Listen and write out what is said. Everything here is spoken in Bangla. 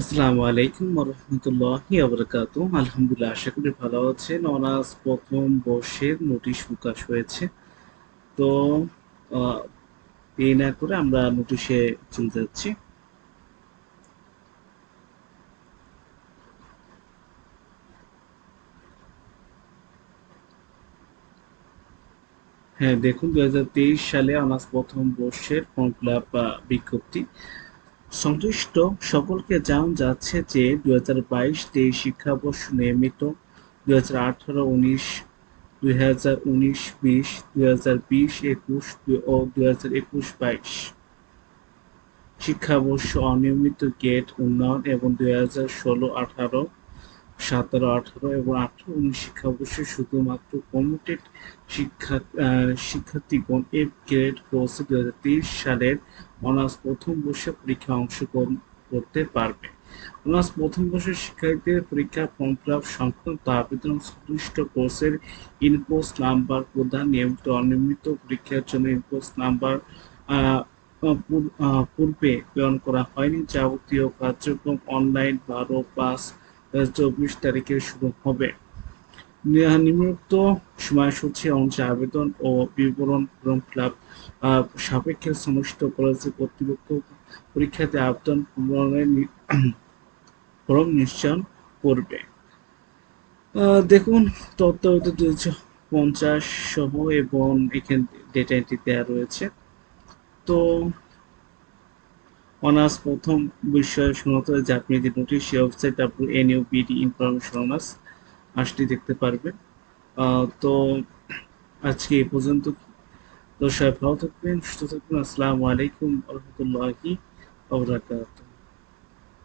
আসসালামু আলাইকুম রহমতুল্লাহি আবরাকাত আলহামদুলিল্লাহ, আশা করি ভালো আছেন। অনার্স প্রথম বর্ষের নোটিশ প্রকাশ হয়েছে। তো এই না করে আমরা নোটিশে চলে যাচ্ছি। হ্যাঁ দেখুন, দুই হাজার তেইশ সালে অনার্স প্রথম বর্ষের ফর্ম ফিল বিজ্ঞপ্তি। সংশ্লিষ্ট সকলকে জানানো যাচ্ছে যে দুই হাজার বাইশ তেইশ শিক্ষাবর্ষ নিয়মিত দুই হাজার আঠারো, উনিশ, দুই হাজার উনিশ, বিশ, দুই হাজার বিশ, একুশ ও দুই হাজার একুশ, বাইশ। শিক্ষাবর্ষ অনিয়মিত গেট উন্নয়ন এবং দুই হাজার ষোলো আঠারো, সতেরো আঠারো এবং আঠারো উনিশ শিক্ষাবর্ষে শুধুমাত্র কমিটেড শিক্ষা শিক্ষার্থীগণ এফ গ্রেড কোর্সে দুই হাজার তেইশ সালের অনার্স প্রথম বর্ষে পরীক্ষা অংশগ্রহণ করতে পারবে। অনার্স প্রথম বর্ষের শিক্ষার্থীদের পরীক্ষা ফর্ম ফিল আপ সংক্রান্ত আবেদন সংশ্লিষ্ট কোর্সের ইনপোস্ট নাম্বার প্রদান, নিয়মিত অনিয়মিত পরীক্ষার জন্য ইনপোস্ট নাম্বার পূর্বে প্রেরণ করা হয়নি। যাবতীয় কার্যক্রম অনলাইন বারো পাঁচ চব্বিশ তারিখে শুরু হবে। নিম্নোক্ত সময়সূচি অনুযায়ী আবেদন ও বিবরণ ফিল আপ সাপেক্ষে কর্তৃপক্ষ পরীক্ষাতে আবেদন পূরণের ফরম নিশ্চয়ন করবে। দেখুন তথ্য দুইশো পঞ্চাশ সহ এবং এখানে ডেটা এন্ট্রি দেওয়া রয়েছে। তো, অনার্স প্রথম বিষয় শোনাতে যে আপনি নোটিশ ওয়েবসাইট আপনি এনইউ বিডি ইনফরমেশন অনার্স আসটি দেখতে পারবেন তো আজকে এ পর্যন্ত। তো ভালো থাকবেন, সুস্থ থাকবেন। আসসালামু আলাইকুম রহমতুল্লাহি